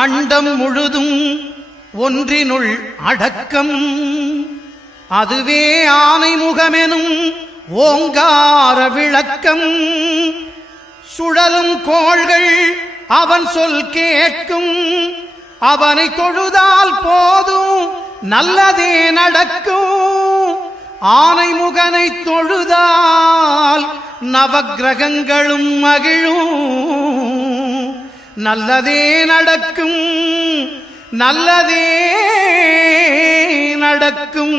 அண்டம் முழுதும் ஒன்றினுள் அடக்கம் அதுவே ஆனை முகமெனும் ஓங்கார விளக்கம் சுழலும் கோள்கள் அவன் சொல் கேட்கும் அவனை தொழுதால் போதும் நல்லதே நடக்கும் ஆனை முகனை தொழுதால் நவக்கிரகங்களும் மகிழும் நல்லதே நடக்கும் நல்லதே நடக்கும்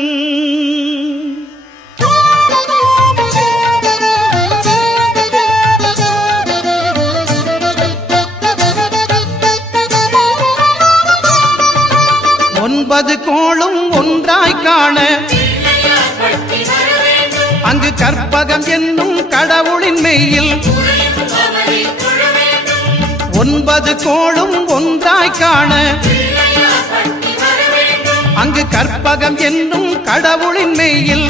ஒன்பது கோளும் ஒன்றாய் காண அங்கு கற்பகம் என்னும் கடவுளின் மெய்யில் ஒன்பது கோளும் ஒன்றாய் காண அங்கு கற்பகம் என்னும் கடவுளின் மெய்யில்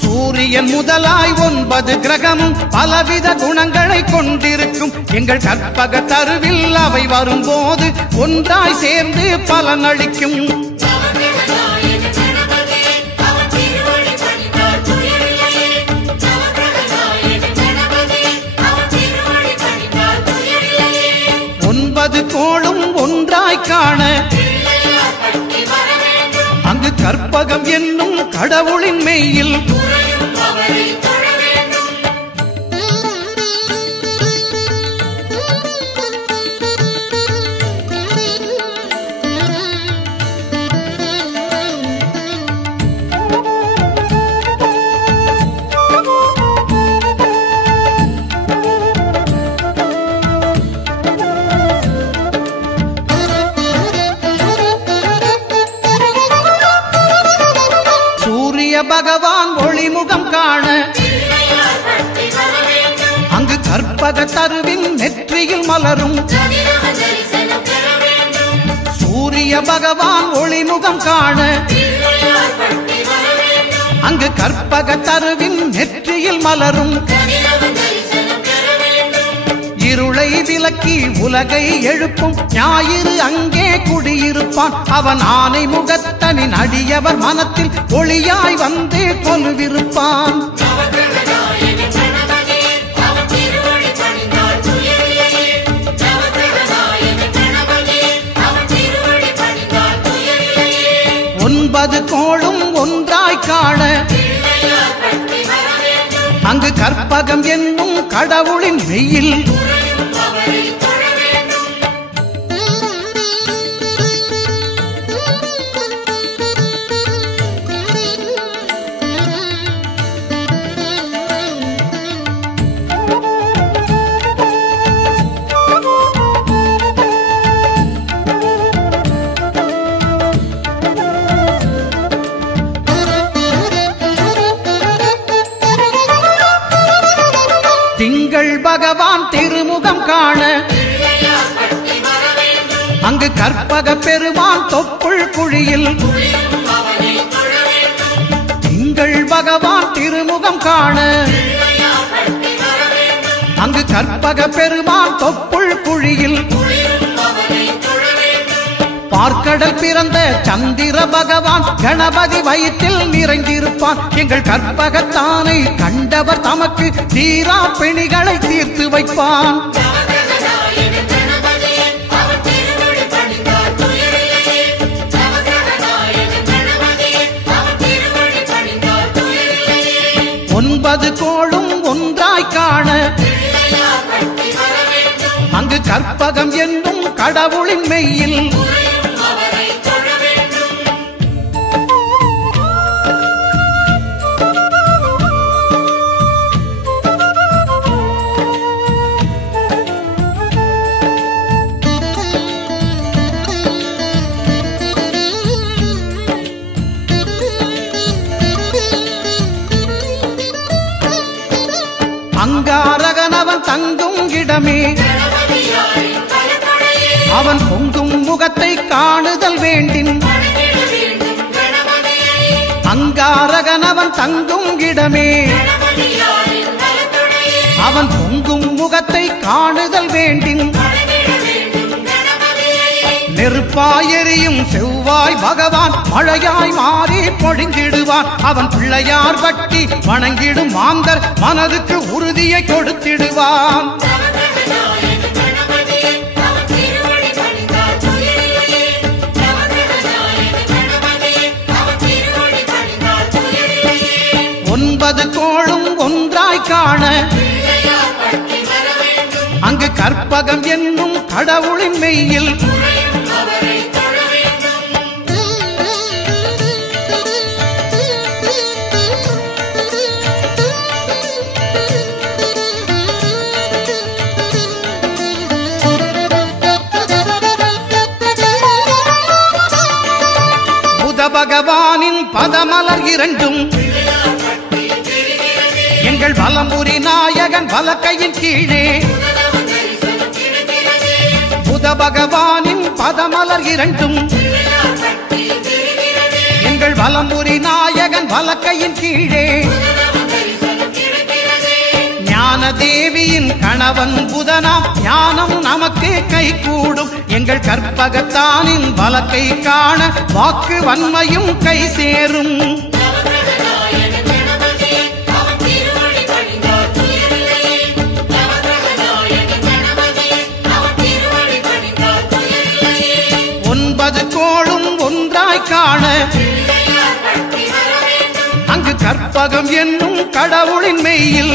சூரியன் முதலாய் ஒன்பது கிரகமும் பலவித குணங்களை கொண்டிருக்கும் எங்கள் கற்பக தருவில் அவை வரும்போது ஒன்றாய் சேர்ந்து பலனளிக்கும் ஒன்பது கோளும் ஒன்றாய் காண அங்கு கற்பகம் என்னும் கடவுளின் மெய்யில் பகவான் ஒளிமுகம் காண அங்கு கற்பக தருவின் நெற்றியில் மலரும் சூரிய பகவான் ஒளிமுகம் காண அங்கு கற்பக தருவின் நெற்றியில் மலரும் இருளை விலக்கி உலகை எழுப்பும் ஞாயிறு அங்கே குடியிருப்பான் அவன் ஆனை முகத்தனின் அடியவர் மனத்தில் ஒளியாய் வந்து கொலுவிருப்பான் ஒன்பது கோளும் ஒன்றாய் காண அங்கு கற்பகம் என்னும் கடவுளின் மெய்யில் திங்கள் பகவான் திருமுகம் காண அங்கு கற்பக பெருமான் தொப்புள் குழியில் திங்கள் பகவான் திருமுகம் காண அங்கு கற்பக பெருமான் தொப்புள் குழியில் பார்க்கடல் பிறந்த சந்திர பகவான் கணபதி வயிற்றில் நிறைந்திருப்பான் எங்கள் கற்பகத்தானை கண்டவர் தமக்கு தீரா பிணிகளை தீர்த்து வைப்பான் ஒன்பது கோளும் ஒன்றாய் காண அங்கு கற்பகம் என்னும் கடவுளின் மெய்யில் அங்காரகனவன் தங்கும் இடமே அவன் பொங்கும் முகத்தை காணுதல் வேண்டின் அங்காரகனவன் தங்கும் இடமே அவன் பொங்கும் முகத்தை காணுதல் வேண்டின் நெருப்பாய் எரியும் செவ்வாய் பகவான் மழையாய் மாறி பொழிந்திடுவான். அவன் பிள்ளையார் பட்டி வணங்கிடும் மாந்தர் மனதுக்கு உறுதியை கொடுத்திடுவான். ஒன்பது கோளும் ஒன்றாய் காண அங்கு கற்பகம் என்னும் கடவுளின் மெய்யில் புத பகவானின் பதமலர் இரண்டும் எங்கள் வலம்புரி நாயகன் வலக்கையின் கீழே புத பகவானின் பதமலர் இரண்டும் எங்கள் வலம்புரி நாயகன் வலக்கையின் கீழே ஞான தேவியின் கணவன் புதனாம் ஞானம் நமக்கு கை கூடும். எங்கள் கற்பகத்தானின் வலக்கை காண வாக்கு வன்மையும் கை சேரும். ஒன்பது கோளும் ஒன்றாய் காண அங்கு கற்பகம் என்னும் கடவுளின் மெய்யில்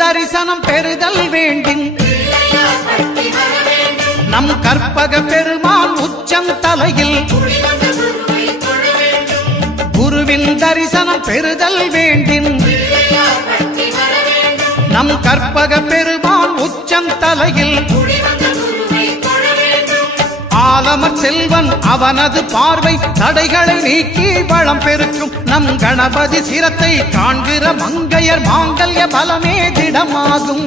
தரிசனம் பெறுதல் வேண்டின் நம் கற்பக பெருமான் உச்சம் தலையில் குருவின் தரிசனம் பெறுதல் வேண்டின் நம் கற்பக பெருமான் உச்சம் தலையில் ஆலமர் செல்வன் அவனது பார்வை தடைகளை நீக்கி வளம் பெருக்கும். நம் கணபதி சிரத்தை காண்கிற மங்கையர் மாங்கல்ய பலமே திடமாகும்.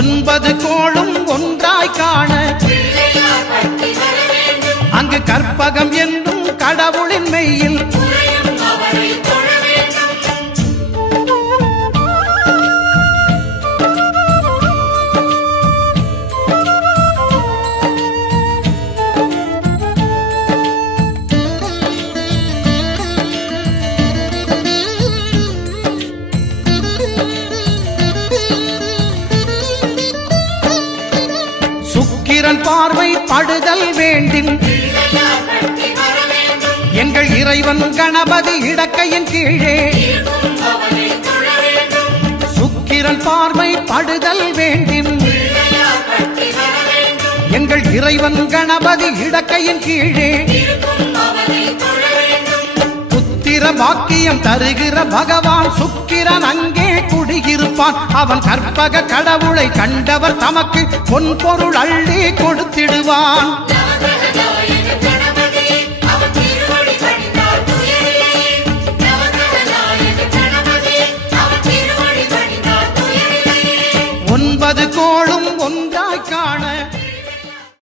ஒன்பது கோளும் ஒன்றாய் காண அங்கு கற்பகம் என்னும் கடவுளின் மெய்யில் சுக்கிரன் பார்வை படுதல் வேண்டின் எங்கள் இறைவன் கணபதி இடக்கையின் கீழே சுக்கிரன் பார்வை படுதல் வேண்டின் எங்கள் இறைவன் கணபதி இடக்கையின் கீழே புத்திர பாக்கியம் தருகிற பகவான் சுக்கிரன் அங்கே குடியிருப்பான். அவன் கற்பக கடவுளை கண்டவர் தமக்கு பொன் பொருள் அள்ளி கொடுத்திடுவான். ஒன்பது கோளும் ஒன்றாய் காண